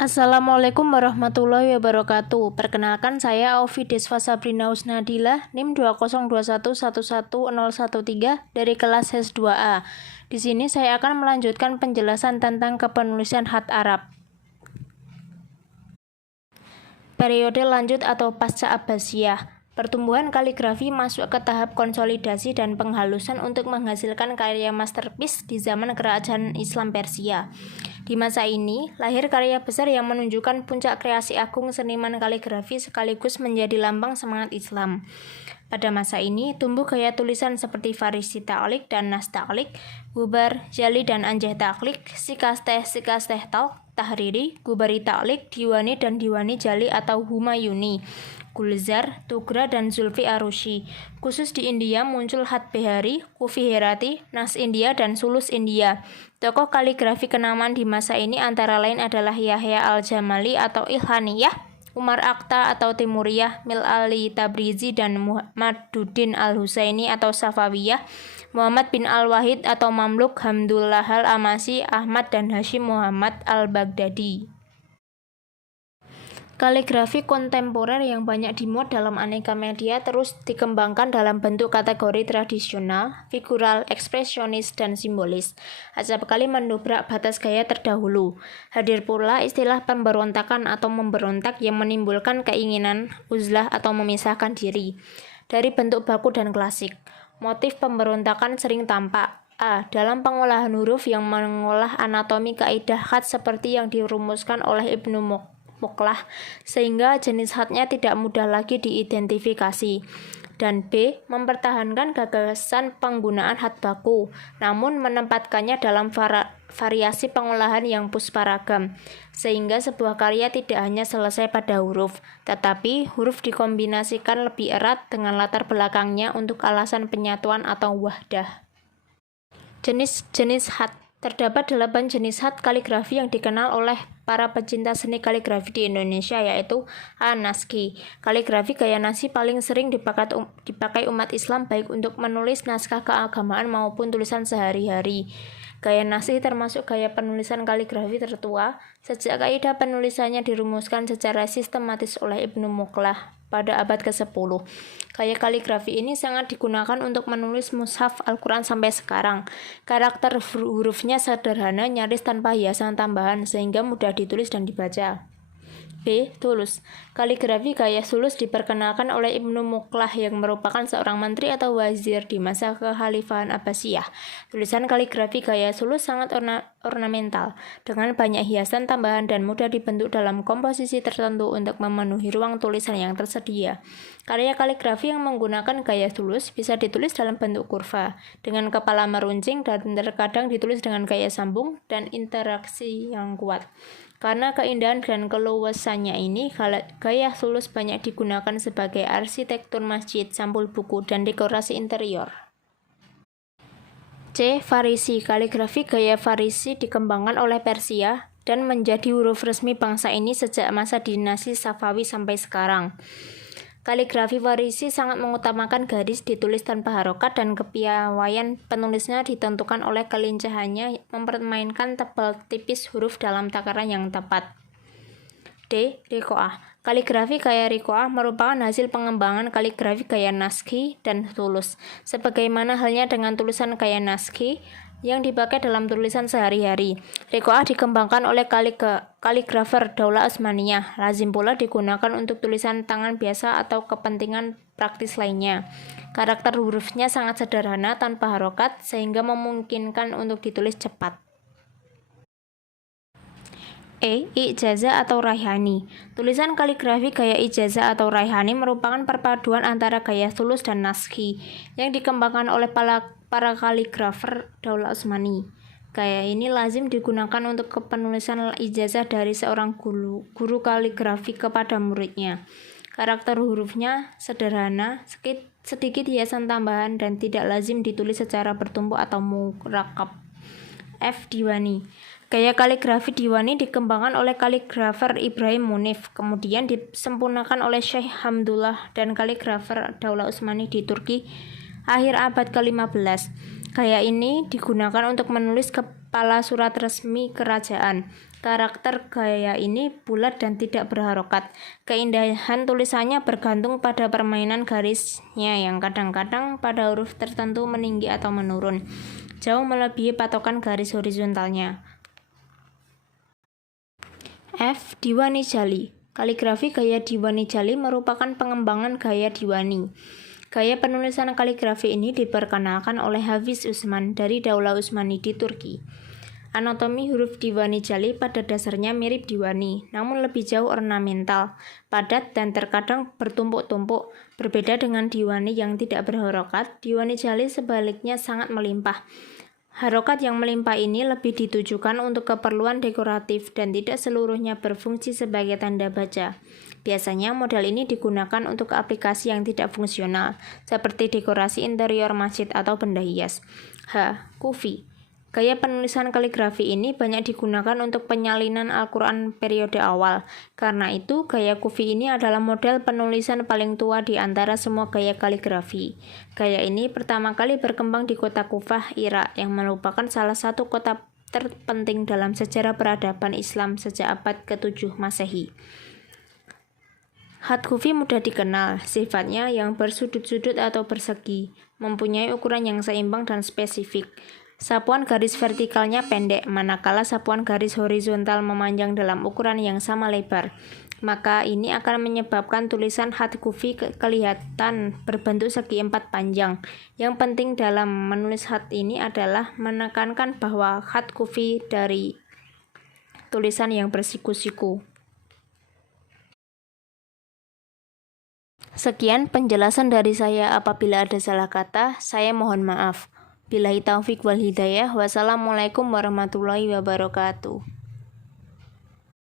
Assalamualaikum warahmatullahi wabarakatuh. Perkenalkan saya Aufi Desva Sabrina Usnadila, NIM 202111013 dari kelas HES 2A. Di sini saya akan melanjutkan penjelasan tentang kepenulisan khat Arab. Periode lanjut atau pasca Abbasiyah. Pertumbuhan kaligrafi masuk ke tahap konsolidasi dan penghalusan untuk menghasilkan karya masterpiece di zaman kerajaan Islam Persia. Di masa ini, lahir karya besar yang menunjukkan puncak kreasi agung seniman kaligrafi sekaligus menjadi lambang semangat Islam. Pada masa ini, tumbuh gaya tulisan seperti Farisi Ta'liq dan Nas Ta'liq, Gubar, Jali dan Anjah Ta'liq, Sikasteh Tahriri, Gubari Ta'liq, Diwani dan Diwani Jali atau Humayuni, Gulzar, Tugra dan Zulfi Arushi. Khusus di India muncul Khat Behari, Kufi Herati, Nas India dan Sulus India. Tokoh kaligrafi kenamaan di masa ini antara lain adalah Yahya Al-Jamali atau Ilhaniyah, Umar Akhta atau Timuriyah, Mil Ali Tabrizi dan Muhammaduddin Al-Husaini atau Safawiyah, Muhammad bin Al-Wahid atau Mamluk, Hamdullah Al-Amasi, Ahmad dan Hashim Muhammad Al-Baghdadi. Kaligrafi kontemporer yang banyak dimuat dalam aneka media terus dikembangkan dalam bentuk kategori tradisional, figural, ekspresionis, dan simbolis. Acap kali mendobrak batas gaya terdahulu. Hadir pula istilah pemberontakan atau memberontak yang menimbulkan keinginan uzlah atau memisahkan diri. Dari bentuk baku dan klasik, motif pemberontakan sering tampak. A. Dalam pengolahan huruf yang mengolah anatomi kaidah khat seperti yang dirumuskan oleh Ibnu Muqlah, sehingga jenis khatnya tidak mudah lagi diidentifikasi. Dan B. Mempertahankan gagasan penggunaan khat baku, namun menempatkannya dalam variasi pengolahan yang pusparagam, sehingga sebuah karya tidak hanya selesai pada huruf, tetapi huruf dikombinasikan lebih erat dengan latar belakangnya untuk alasan penyatuan atau wahdah. Jenis-jenis khat. Terdapat 8 jenis khat kaligrafi yang dikenal oleh para pecinta seni kaligrafi di Indonesia, yaitu A. Naskhi. Kaligrafi gaya Naskhi paling sering dipakai umat Islam baik untuk menulis naskah keagamaan maupun tulisan sehari-hari. Gaya Naskhi termasuk gaya penulisan kaligrafi tertua, sejak kaidah penulisannya dirumuskan secara sistematis oleh Ibnu Muqlah pada abad ke-10. Gaya kaligrafi ini sangat digunakan untuk menulis mushaf Al-Quran sampai sekarang. Karakter hurufnya sederhana, nyaris tanpa hiasan tambahan, sehingga mudah ditulis dan dibaca. B. Tulus. Kaligrafi gaya Sulus diperkenalkan oleh Ibnu Muqlah yang merupakan seorang menteri atau wazir di masa kekhalifahan Abbasiyah. Tulisan kaligrafi gaya Sulus sangat ornamental, dengan banyak hiasan tambahan dan mudah dibentuk dalam komposisi tertentu untuk memenuhi ruang tulisan yang tersedia. Karya kaligrafi yang menggunakan gaya Sulus bisa ditulis dalam bentuk kurva, dengan kepala meruncing dan terkadang ditulis dengan gaya sambung dan interaksi yang kuat. Karena keindahan dan keluasannya ini, gaya Sulus banyak digunakan sebagai arsitektur masjid, sampul buku, dan dekorasi interior. C. Farisi. Kaligrafi gaya Farisi dikembangkan oleh Persia dan menjadi huruf resmi bangsa ini sejak masa dinasti Safawi sampai sekarang. Kaligrafi Farisi sangat mengutamakan garis ditulis tanpa harokat dan kepiawaian penulisnya ditentukan oleh kelincahannya mempermainkan tebal tipis huruf dalam takaran yang tepat. D. Riqa'ah. Kaligrafi gaya Riqa'ah merupakan hasil pengembangan kaligrafi gaya Naskhi dan Tulus. Sebagaimana halnya dengan tulisan gaya Naskhi yang dipakai dalam tulisan sehari-hari, Riqa'ah dikembangkan oleh kaligrafer Daulah Utsmaniyah. Lazim pula digunakan untuk tulisan tangan biasa atau kepentingan praktis lainnya. Karakter hurufnya sangat sederhana tanpa harokat, sehingga memungkinkan untuk ditulis cepat. E. Ijazah atau Raihani. Tulisan kaligrafi gaya Ijazah atau Raihani merupakan perpaduan antara gaya Sulus dan Naskhi yang dikembangkan oleh para kaligrafer Daulah Utsmani. Gaya ini lazim digunakan untuk kepenulisan ijazah dari seorang guru kaligrafi kepada muridnya. Karakter hurufnya sederhana, sedikit hiasan tambahan, dan tidak lazim ditulis secara bertumpuk atau murakkab. F. Diwani. Gaya kaligrafi Diwani dikembangkan oleh kaligrafer Ibrahim Munif, kemudian disempurnakan oleh Syekh Hamdullah dan kaligrafer Daulah Utsmani di Turki akhir abad ke-15. Gaya ini digunakan untuk menulis kepala surat resmi kerajaan. Karakter gaya ini bulat dan tidak berharokat. Keindahan tulisannya bergantung pada permainan garisnya yang kadang-kadang pada huruf tertentu meninggi atau menurun, jauh melebihi patokan garis horizontalnya. F. Diwani Jali. Kaligrafi gaya Diwani Jali merupakan pengembangan gaya Diwani. Gaya penulisan kaligrafi ini diperkenalkan oleh Hafiz Usman dari Daulah Utsmanid di Turki. Anatomi huruf Diwani Jali pada dasarnya mirip Diwani, namun lebih jauh ornamental, padat dan terkadang bertumpuk-tumpuk. Berbeda dengan Diwani yang tidak berharokat, Diwani Jali sebaliknya sangat melimpah. Harokat yang melimpah ini lebih ditujukan untuk keperluan dekoratif dan tidak seluruhnya berfungsi sebagai tanda baca. Biasanya model ini digunakan untuk aplikasi yang tidak fungsional, seperti dekorasi interior masjid atau benda hias. H. Kufi. Gaya penulisan kaligrafi ini banyak digunakan untuk penyalinan Al-Quran periode awal. Karena itu, gaya Kufi ini adalah model penulisan paling tua di antara semua gaya kaligrafi. Gaya ini pertama kali berkembang di kota Kufah, Irak, yang merupakan salah satu kota terpenting dalam sejarah peradaban Islam sejak abad ke-7 Masehi. Khat Kufi mudah dikenal, sifatnya yang bersudut-sudut atau bersegi, mempunyai ukuran yang seimbang dan spesifik. Sapuan garis vertikalnya pendek, manakala sapuan garis horizontal memanjang dalam ukuran yang sama lebar. Maka ini akan menyebabkan tulisan Khat Kufi kelihatan berbentuk segi empat panjang. Yang penting dalam menulis khat ini adalah menekankan bahwa Khat Kufi dari tulisan yang bersiku-siku. Sekian penjelasan dari saya. Apabila ada salah kata, saya mohon maaf. Billahi taufik wal hidayah. Wassalamualaikum warahmatullahi wabarakatuh.